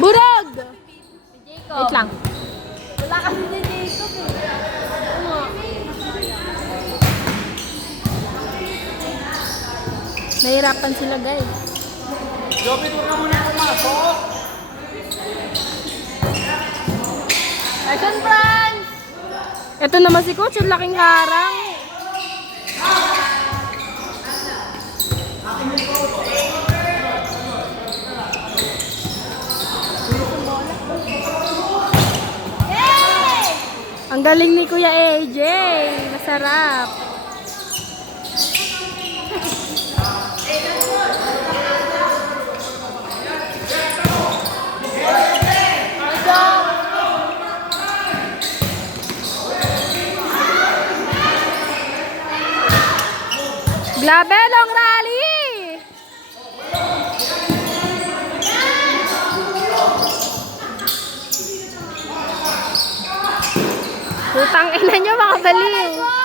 Burog! Jacob. Wait lang. Wala kasi si Jacob eh. Nahirapan sila guys. Jobit, huwag ka muna pumasok. Action France! Ito naman si Coach, yung laking harang. Ang galing ni Kuya AJ. Masarap. Glabelong rally! Putang ina nyo mga baliw.